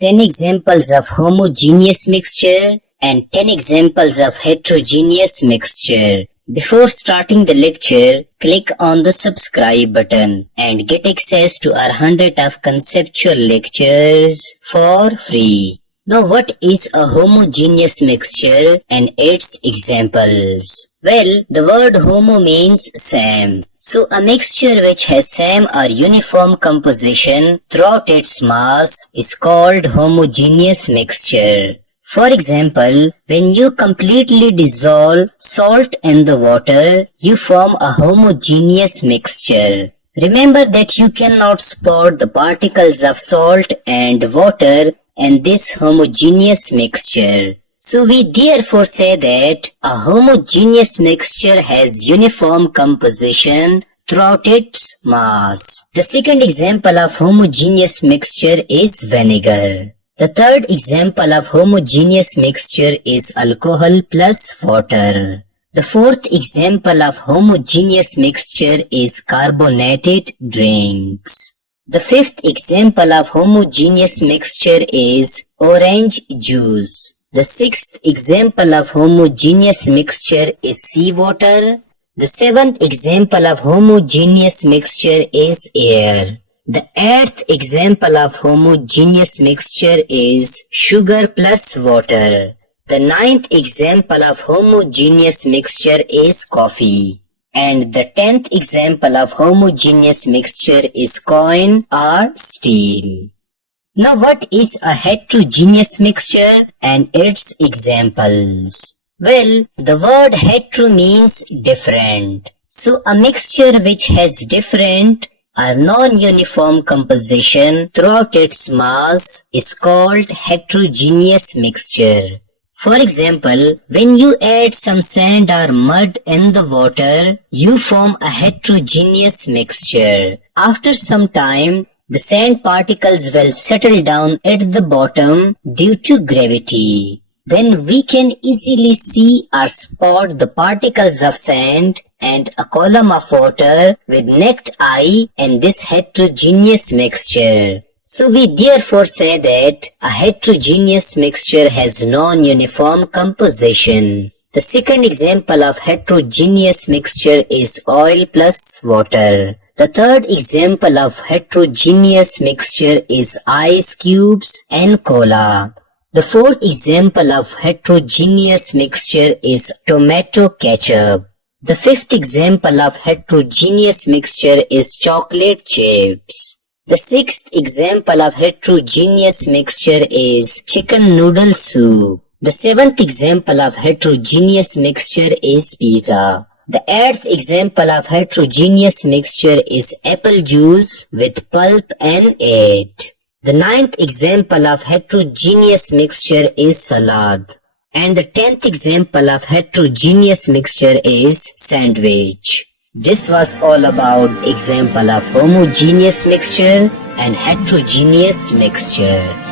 10 examples of homogeneous mixture and 10 examples of heterogeneous mixture. Before starting the lecture, click on the subscribe button and get access to our 100 of conceptual lectures for free. Now what is a homogeneous mixture and its examples? Well, the word homo means same. So a mixture which has same or uniform composition throughout its mass is called homogeneous mixture. For example, when you completely dissolve salt in the water, you form a homogeneous mixture. Remember that you cannot spot the particles of salt and water in this homogeneous mixture. So we therefore say that a homogeneous mixture has uniform composition throughout its mass. The second example of homogeneous mixture is vinegar. The third example of homogeneous mixture is alcohol plus water. The fourth example of homogeneous mixture is carbonated drinks. The fifth example of homogeneous mixture is orange juice. The sixth example of homogeneous mixture is seawater. The seventh example of homogeneous mixture is air. The eighth example of homogeneous mixture is sugar plus water. The ninth example of homogeneous mixture is coffee. And the 10th example of homogeneous mixture is coin or steel. Now what is a heterogeneous mixture and its examples? Well, the word hetero means different. So a mixture which has different or non-uniform composition throughout its mass is called heterogeneous mixture. For example, when you add some sand or mud in the water, you form a heterogeneous mixture. After some time, the sand particles will settle down at the bottom due to gravity. Then we can easily see or spot the particles of sand and a column of water with naked eye in this heterogeneous mixture. So we therefore say that a heterogeneous mixture has non-uniform composition. The second example of heterogeneous mixture is oil plus water. The third example of heterogeneous mixture is ice cubes and cola. The fourth example of heterogeneous mixture is tomato ketchup. The fifth example of heterogeneous mixture is chocolate chips. The sixth example of heterogeneous mixture is chicken noodle soup. The seventh example of heterogeneous mixture is pizza. The eighth example of heterogeneous mixture is apple juice with pulp and it. The ninth example of heterogeneous mixture is salad. And the 10th example of heterogeneous mixture is sandwich. This was all about example of homogeneous mixture and heterogeneous mixture.